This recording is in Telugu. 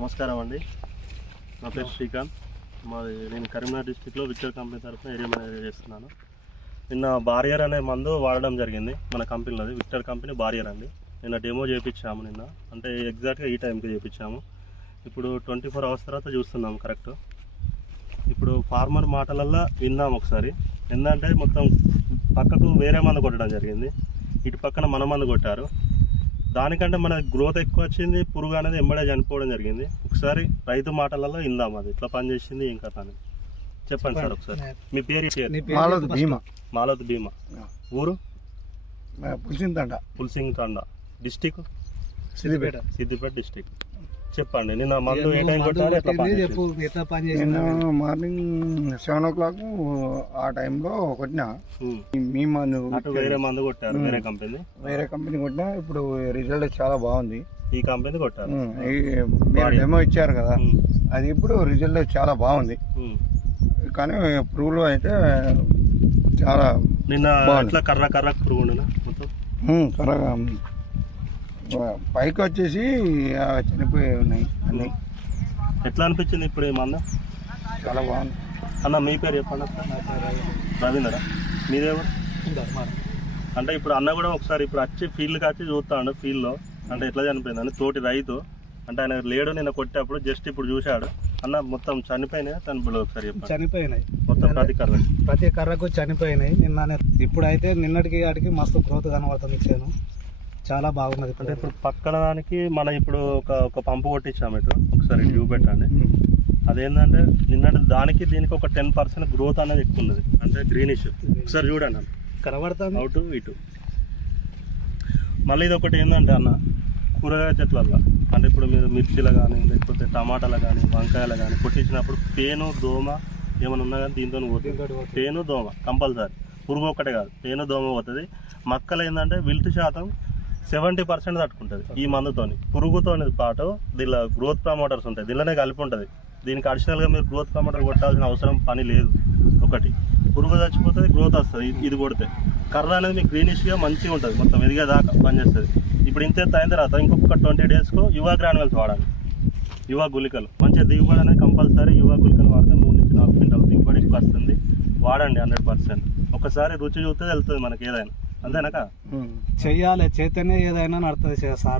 నమస్కారం అండి, నా పేరు శ్రీకాంత్. నేను కరీంనగర్ డిస్టిక్లో విక్టర్ కంపెనీ తరఫున ఏరియా మేనేజర్ చేస్తున్నాను. నిన్న బారియర్ అనే మందు వాడడం జరిగింది మన కంపెనీలోది. విక్టర్ కంపెనీ బారియర్ అండి. నిన్న డెమో చేయించాము. నిన్న అంటే ఎగ్జాక్ట్గా ఈ టైంకి చేయించాము. ఇప్పుడు 24 అవర్స్ తర్వాత చూస్తున్నాము కరెక్ట్. ఇప్పుడు ఫార్మర్ మాటలల్లో విన్నాము ఒకసారి. ఏంటంటే మొత్తం పక్కకు వేరే మందు కొట్టడం జరిగింది, ఇటు పక్కన మన మందు కొట్టారు. దానికంటే మన గ్రోత్ ఎక్కువ వచ్చింది, పురుగు అనేది ఎంబడే చనిపోవడం జరిగింది. ఒకసారి రైతు మాటలలో విందాం అది ఎట్లా పనిచేసింది ఇంకా అని చెప్పండి సార్. ఒకసారి మీ పేరు? మాలవతి భీమా. ఊరు? పుల్సింగ్ తండా. డిస్టిక్? సిద్దిపేట డిస్టిక్. చెప్పండి, నిన్న మందు ఏ టైం కొట్టారు, ఎట్లా మార్నింగ్ 7 o'clock ఆ టైంలో కొట్టినా. మీ మందు వేరే మందు కొట్టారు, వేరే కంపెనీ కొట్టినా. ఇప్పుడు రిజల్ట్ చాలా బాగుంది. ఈ కంపెనీ కొట్టారు, డెమో ఇచ్చారు కదా, అది ఇప్పుడు రిజల్ట్ చాలా బాగుంది. కానీ పురుగులు అయితే చాలా నిన్న ఎట్లా కర్ర పురుగు ఉండేనా మొత్తం? కర్రగా పైకి వచ్చేసి చనిపోయి ఉన్నాయి అన్నీ. ఎట్లా అనిపించింది ఇప్పుడు ఈ మంద? చాలా బాగుంది. అన్న మీ పేరు చెప్పండి. రవీంద్ర. మీదేవరు? అంటే ఇప్పుడు అన్న కూడా ఒకసారి ఇప్పుడు వచ్చి ఫీల్డ్కి వచ్చి చూస్తాడు. ఫీల్డ్లో అంటే ఎట్లా చనిపోయింది అని తోటి రైతు అంటే ఆయన లేడు, నిన్న కొట్టేప్పుడు జస్ట్ ఇప్పుడు చూశాడు. అన్న మొత్తం చనిపోయినాయి చనిపోలేదు ఒకసారి చెప్పండి. చనిపోయినాయి మొత్తం ప్రతి కర్రకు చనిపోయినాయి. నిన్న ఇప్పుడైతే నిన్నటికి వాటికి మస్తు గ్రోత్ కనబడుతుంది. చేను చాలా బాగున్నది. అంటే ఇప్పుడు పక్కన దానికి మనం ఇప్పుడు ఒక పంపు కొట్టించాము. ఇటు ఒకసారి చూపెట్టండి. అదేంటంటే నిన్నటి దానికి దీనికి ఒక 10% గ్రోత్ అనేది ఎక్కువ ఉన్నది, అంటే గ్రీనిష్. ఒకసారి చూడండి కనబడుతుంది అవుటు ఇటు. మళ్ళీ ఇది ఒకటి ఏంటంటే అన్న, కూరగాయ చెట్లల్లో అంటే ఇప్పుడు మీరు మిర్చిలు కానీ లేకపోతే టమాటాలు కానీ వంకాయలు కానీ కొట్టించినప్పుడు పేను దోమ ఏమైనా ఉన్నా కానీ దీంతో పోతుంది. పేను దోమ కంపల్సరీ, పురుగు ఒక్కటే కాదు, పేను దోమ పోతుంది. మక్కలు ఏంటంటే విల్ట్ శాతం 70% తట్టుకుంటుంది ఈ మందుతోని. పురుగుతో పాటు దీనిలో గ్రోత్ ప్రమోటర్స్ ఉంటాయి, దీనిలోనే కలిపి ఉంటుంది. దీనికి అడిషనల్గా మీరు గ్రోత్ ప్రమోటర్ కొట్టాల్సిన అవసరం పని లేదు. ఒకటి పురుగు చచ్చిపోతుంది, గ్రోత్ వస్తుంది ఇది కొడితే. కర్ర అనేది మీకు గ్రీనిష్గా మంచిగా ఉంటుంది, మొత్తం ఎదిగేదాకా పనిచేస్తుంది. ఇప్పుడు ఇంత అయిన తర్వాత ఇంకొక 20 daysకు యువ గ్రాన్యువల్స్ వాడాలి. యువ గుళికలు మంచిగా దిగుబడి అనేది కంపల్సరీ. యువ గుళికలు వాడితే 3 నుంచి 4 క్వింటాల దిగుబడి వస్తుంది. వాడండి 100%. ఒకసారి రుచి చూస్తే వెళ్తుంది మనకి ఏదైనా. అంతేనాక చెయ్యాలి, చేతనే ఏదైనా నడుతుంది సార్.